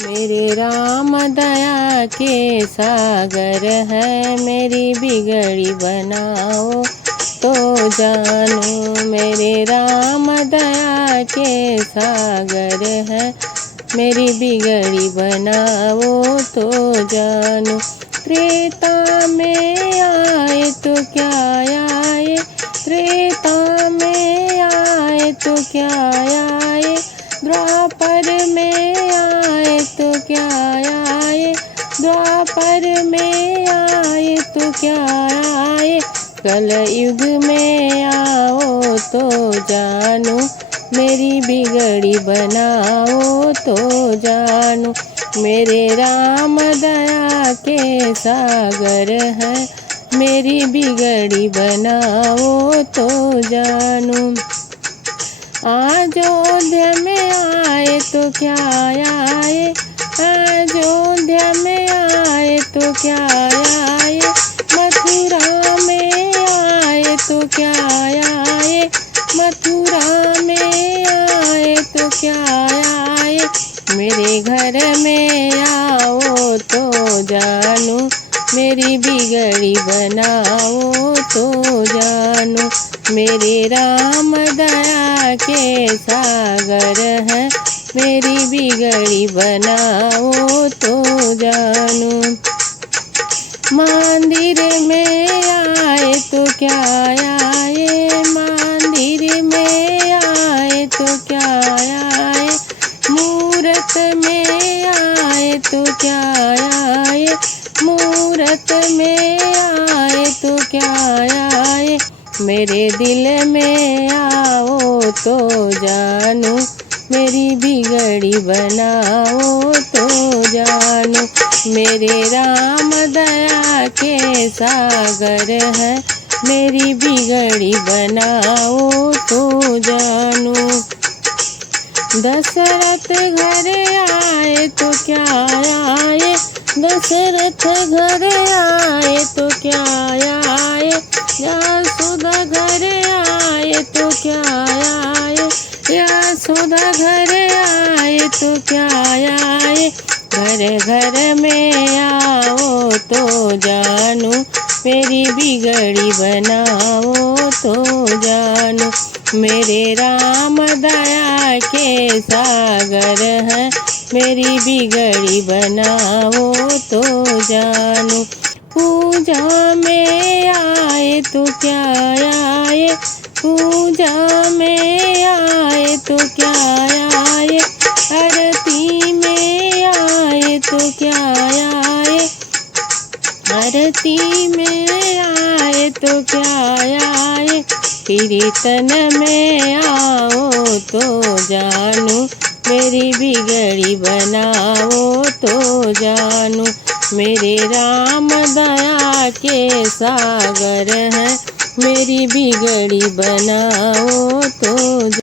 मेरे राम दया के सागर है, मेरी बिगड़ी बनाओ तो जानू। मेरे राम दया के सागर है, मेरी बिगड़ी बनाओ तो जानू। त्रेता में आए तो क्या आए, त्रेता में आए तो क्या आए, द्वापर में आए तो क्या आए, द्वापर में आए तो क्या आए, कलयुग में आओ तो जानू। मेरी बिगड़ी बनाओ तो जानू। मेरे राम दया के सागर है, मेरी बिगड़ी बनाओ तो जानू। अयोध्या में आए तो क्या आए, अयोध्या में आए तो क्या आए, मथुरा में आए तो क्या आए, मथुरा में आए तो क्या आए, मेरे घर में आओ तो जानू। मेरी बिगड़ी बनाओ तो जानू। मेरे राम दया के सागर है, मेरी बिगड़ी बनाओ तो जानू। मंदिर में आए तो क्या आए, मंदिर में आए तो क्या आए, मूरत में आए तो क्या आए, मूरत में आए तो क्या आए, मेरे दिल में आओ तो जानू। मेरी बिगड़ी बनाओ तो जानू। मेरे राम दया के सागर है, मेरी बिगड़ी बनाओ तो जानू। दशरथ घर आए तो क्या आए, दशरथ घर आए तो क्या आए, यशोदा घर आए तो क्या आए, यशोदा घर आए तो क्या आए, घर घर में आओ तो जानू। मेरी बिगड़ी बनाओ तो जानू। मेरे राम दया के सागर है, मेरी बिगड़ी बनाओ तो जानू। पूजा में आए तो क्या आए, पूजा में आए तो क्या आए, आरती में आए तो क्या आए, आरती में आए तो क्या आए, कीर्तन में आओ तो जानू। मेरी बिगड़ी बनाओ तो जानू। मेरे राम दया के सागर है, मेरी बिगड़ी बनाओ तो